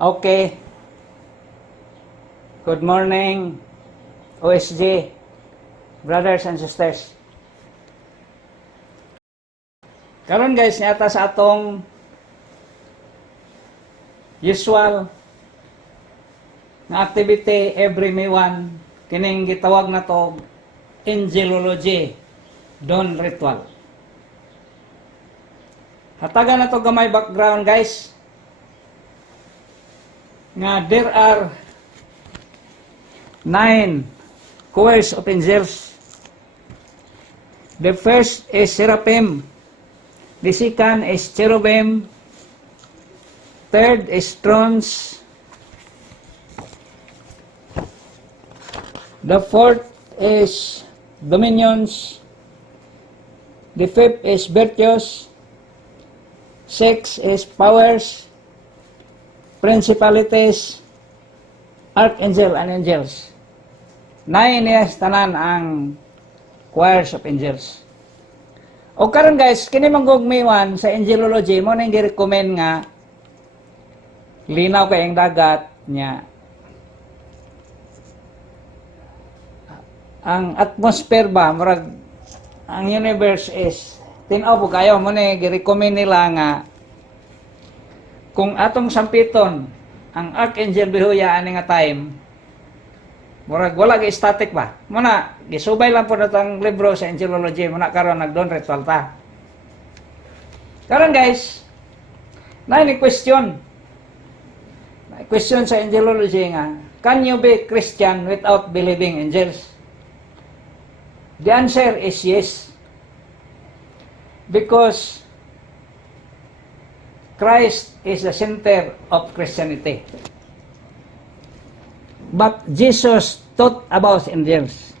Okay, good morning, OSG, brothers and sisters. Karon guys, niata sa atong usual nga activity every May 1, kining gitawag na to Angelology Dawn Ritual. Hatagan na to gamay background guys, nga there are 9 choirs of angels. The first is seraphim, the second is cherubim, third is thrones, the fourth is dominions, the fifth is virtues, sixth is powers, principalities, archangel and angels. 9 yes tanan ang choirs of angels. O karon guys, kini manggog miwan sa angelology mo na gi-recommend nga linaw kay ang dagat nya. Ang atmosphere ba murag ang universe is tinaw po kayo mo na gi-recommend nila nga kung atong sampiton ang archangel bihuya ani nga time murag wala gi static ba muna gisubay lang po natang libro sa angelology muna karon nagdon ritual ta karon guys na ni question sa angelology nga, can you be Christian without believing angels? The answer is yes, because Christ is the center of Christianity. But Jesus taught about angels.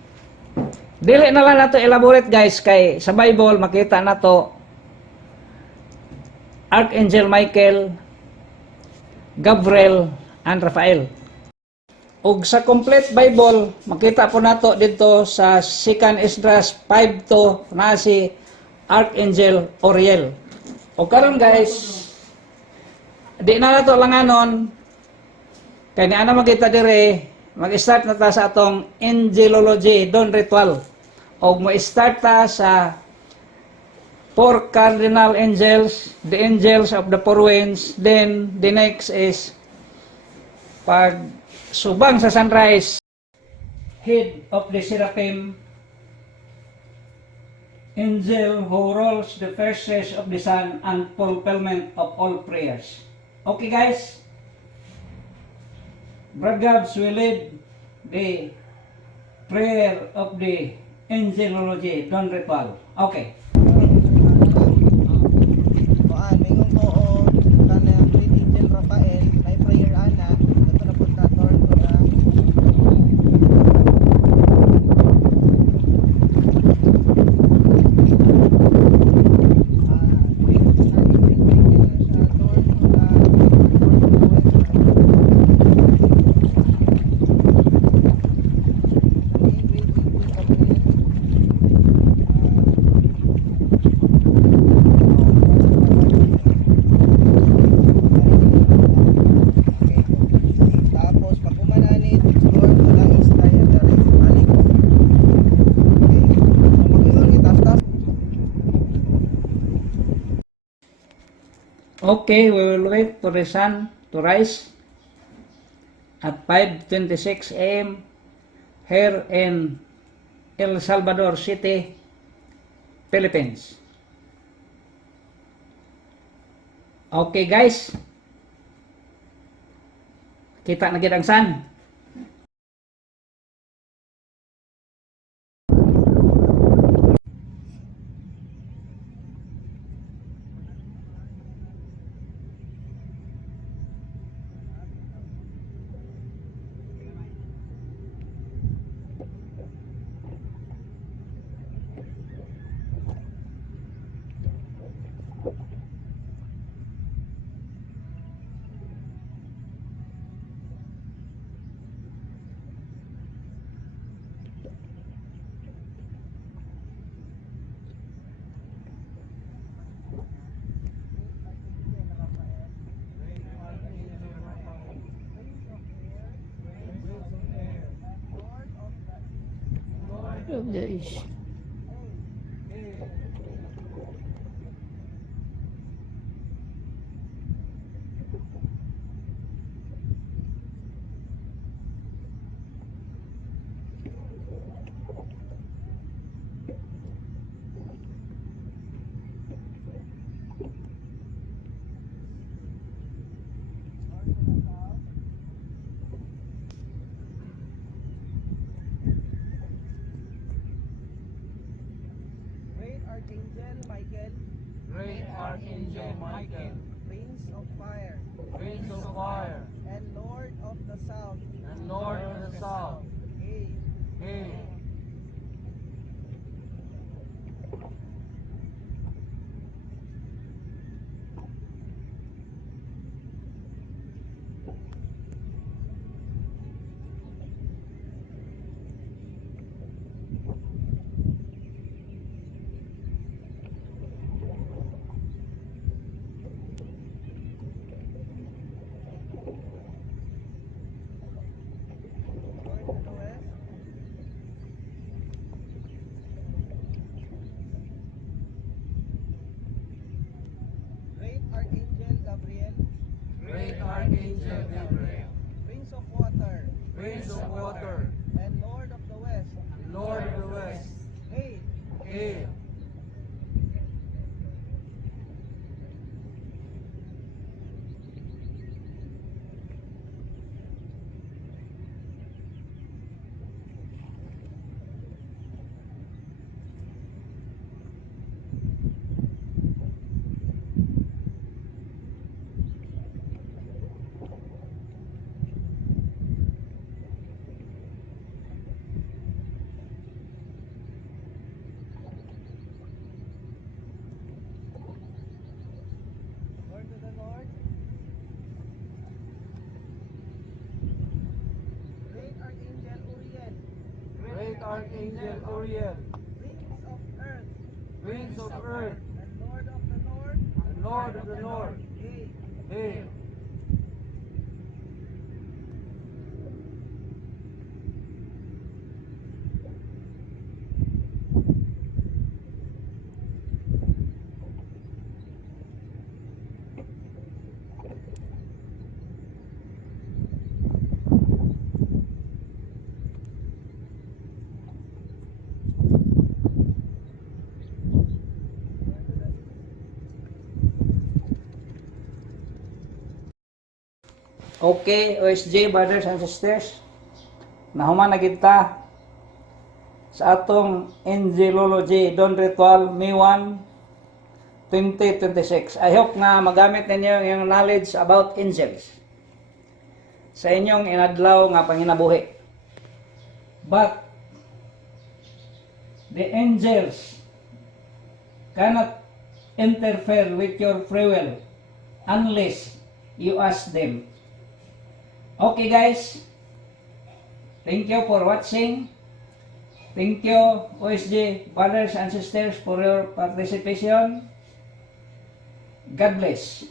Dili na lang nato elaborate guys, kay sa Bible makita nato Archangel Michael, Gabriel, and Raphael. Ug sa complete Bible makita po nato dito sa 2 Esdras 5:2 na si Archangel Uriel. O karon guys, di na nato langanon kay ni ana makita dire mag-start na ta sa atong angelology dawn ritual. Og mo-start ta sa 4 cardinal angels, the angels of the four winds. Then the next is pag subang sa sunrise, head of the seraphim, angel who rules the first rays of the sun and fulfillment of all prayers. Okay guys, Brad Gabs will lead the prayer of the angelology dawn ritual. Okay. Kuan mingon ko og kanang Great Angel Raphael may prayer ana dito na punta torn ko na Okay, we will wait for the sun to rise at 5:26 a.m. here in El Salvador City, Philippines. Okay guys, kita na gid ang sun. of the East. Great Archangel Michael, Great Archangel Michael, Prince of Fire, Prince of Fire, and Lord of the South, and Lord of the South, hail. hail. Lord to the west, Great Archangel Gabriel, Great Archangel Gabriel, Prince of Water, Prince of Water, and Lord of the West, and Lord of the West, hail. hail. Lord to the north, Great Archangel Uriel, Great Archangel Uriel, Prince of Earth, Prince of Earth, and Lord of the North, and Lord of the North, hail. hail. Lord to the east, Okay, OSJ brothers and sisters. Nahuman na kita sa atong Angelology Dawn Ritual May 1, 2026. I hope nga magamit ninyo yung knowledge about angels sa inyong inadlaw nga panginabuhi. But the angels cannot interfere with your free will unless you ask them. Okay guys, thank you for watching. Thank you OSJ brothers and sisters for your participation. God bless.